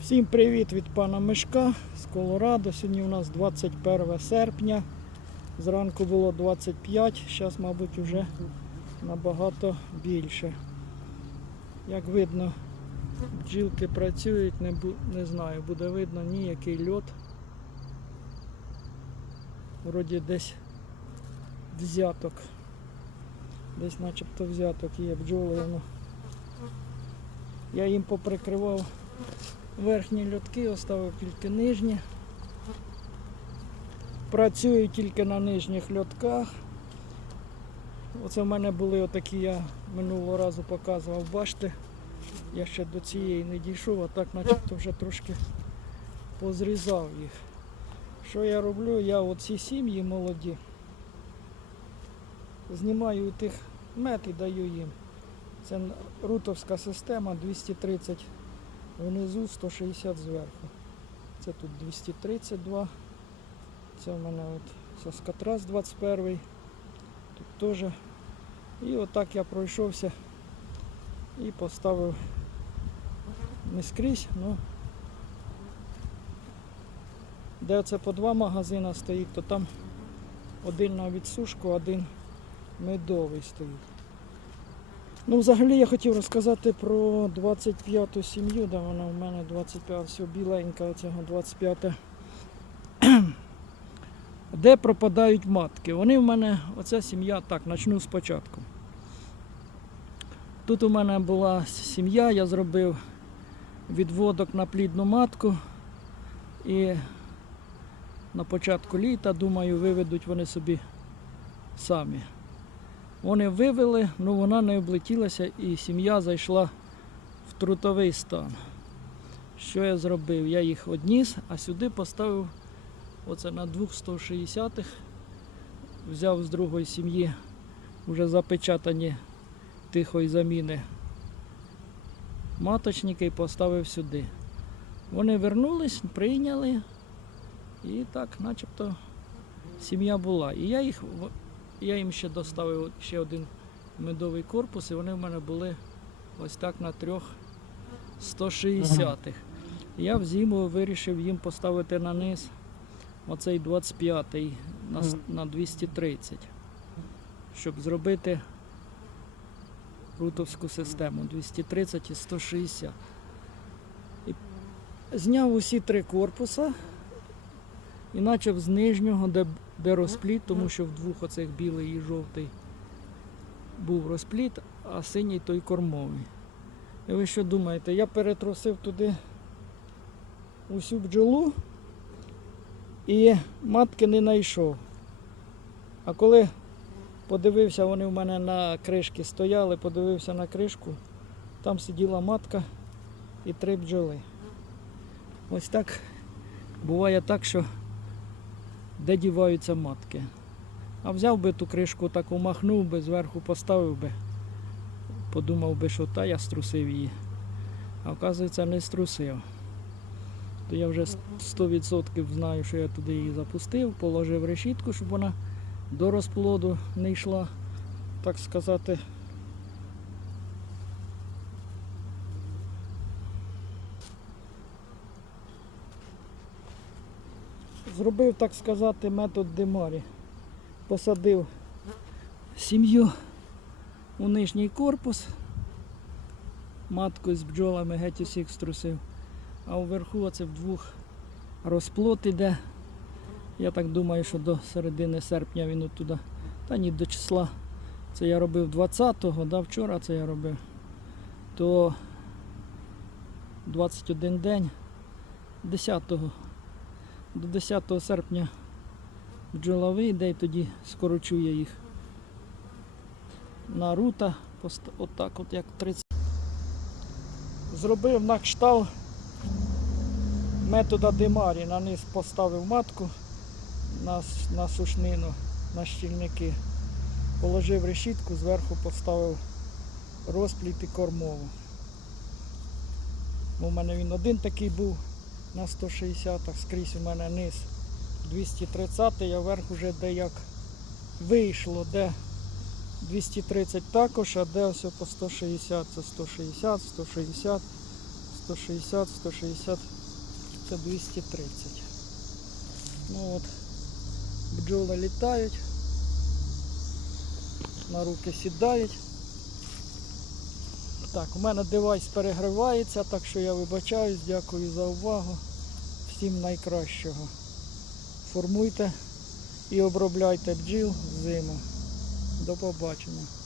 Всім привіт від пана Мишка з Колорадо. Сьогодні у нас 21 серпня. Зранку було 25, зараз, мабуть, вже набагато більше. Як видно, бджілки працюють, не, бу- не знаю, буде видно ніякий льот. Вроді десь взяток. Десь начебто взяток є бджоли. Я їм поприкривав верхні льотки, оставив тільки нижні. Працюю тільки на нижніх льотках. Оце в мене були отакі, я минулого разу показував, бачите, я ще до цієї не дійшов, а так начебто вже трошки позрізав їх. Що я роблю? Я оці сім'ї молоді знімаю тих мед і даю їм. Це рутовська система 230 внизу 160 зверху. Це тут 232. Це в мене от Саскатрас 21. Тут теж. І отак я пройшовся і поставив не скрізь, ну де це по два магазини стоїть, то там один на відсушку, один медовий стоїть. Ну, взагалі я хотів розказати про 25-ту сім'ю, де вона в мене 25, все біленька, оцього 25. Де пропадають матки. Вони в мене, оця сім'я, так, почну спочатку. Тут у мене була сім'я, я зробив відводок на плідну матку. І на початку літа, думаю, виведуть вони собі самі. Вони вивели, але вона не облетілася і сім'я зайшла в трутовий стан. Що я зробив? Я їх одніс, а сюди поставив оце на двох 160-х, взяв з другої сім'ї вже запечатані тихої заміни маточники і поставив сюди. Вони вернулись, прийняли і так, начебто, сім'я була. І я їх я їм ще доставив ще один медовий корпус, і вони в мене були ось так на трьох 160-х. Я в зиму вирішив їм поставити на низ оцей 25-й на, на 230, щоб зробити рутовську систему 230 і 160. І зняв усі три корпуса і почав з нижнього, де, де розпліт, тому що в двох оцих білий і жовтий був розпліт, а синій той кормовий. І ви що думаєте, я перетрусив туди усю бджолу і матки не знайшов. А коли подивився, вони в мене на кришці стояли, подивився на кришку, там сиділа матка і три бджоли. Ось так буває так, що де діваються матки. А взяв би ту кришку, так умахнув би, зверху поставив би, подумав би, що та я струсив її. А оказується, не струсив. То я вже 100% знаю, що я туди її запустив, положив решітку, щоб вона до розплоду не йшла, так сказати. Зробив, так сказати, метод Демарі. Посадив сім'ю у нижній корпус, матку з бджолами геть усіх струсив. А вверху оце вдвох розплод іде. Я так думаю, що до середини серпня він оттуда. Та ні, до числа. Це я робив 20-го, да, вчора це я робив. То 21 день 10-го до 10 серпня бджола вийде тоді скорочує їх на рута, отак от як 30. Зробив на кшталт метода Демарі. На низ поставив матку на, на сушнину, на щільники. Положив решітку, зверху поставив розпліт і кормову. У мене він один такий був на 160, так скрізь у мене низ 230, а верх уже де як вийшло, де 230 також, а де ось по 160, це 160, 160, 160, 160, це 230. Ну от, бджоли літають, на руки сідають. Так, у мене девайс перегривається, так що я вибачаюсь, дякую за увагу. Всім найкращого. Формуйте і обробляйте бджіл зиму. До побачення.